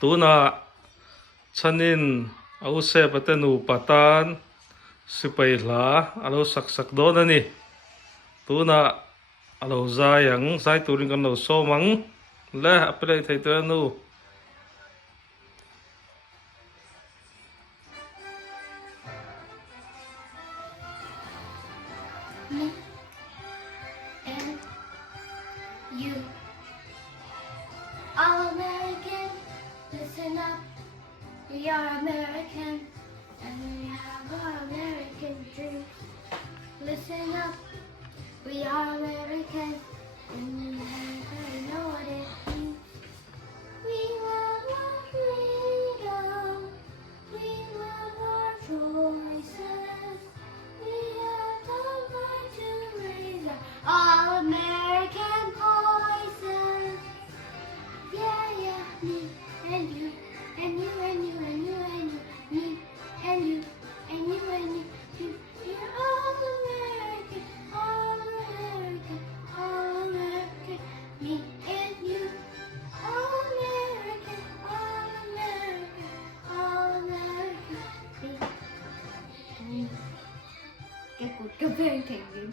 tuna chanin au se patenu patan sipai hla alo sak do na ni tuna alo za yang sai turin kan lo so mang le apre thai tu nu Me and you, all American, listen up. We are American, and we have our American dreams. Listen up. We are American, and we know what it means. We love our freedom. We love our choices. We have the right to raise our all-American voices. Yeah, yeah, me and you, and you, and you, and you, and you, me and you, and you, and you, you. We're all American, all American, all American, me and you. All American, all American, all American, me and you. Cái cuộc cà phê thành viên.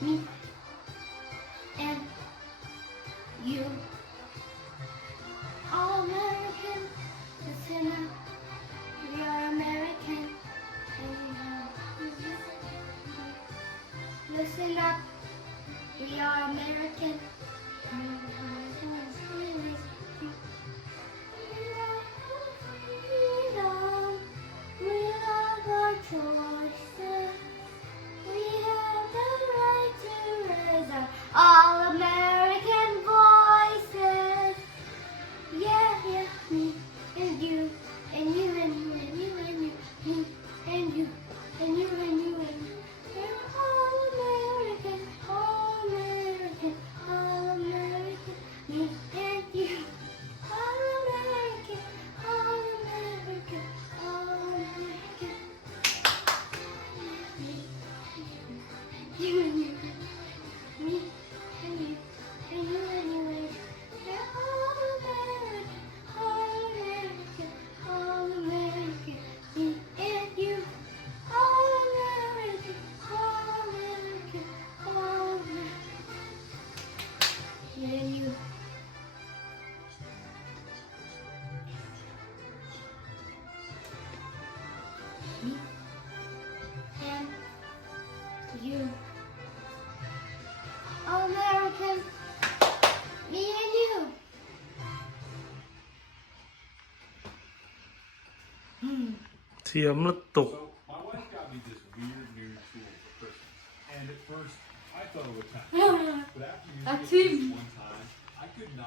Me and you, all American, listen up. We are American, and we have listen up. We are American. And we have freedom. We love our choices. We have the right to raise our all-American voices. Yeah, yeah, me and you, and you, and you, and you, and you, me and you, and you, and you, and you. We're all American, all American, all American, me and you. All American, all American, all American. Me, you and you, me and you, and you and you and you. We're all American, all American, all American, me and you. All American, all American, all American, me and you. Me and you. All American, me and you. thiam la tuk So my wife got me this weird new tool for Christmas, and at first I thought it was kind of, but after using it this one time, I could not.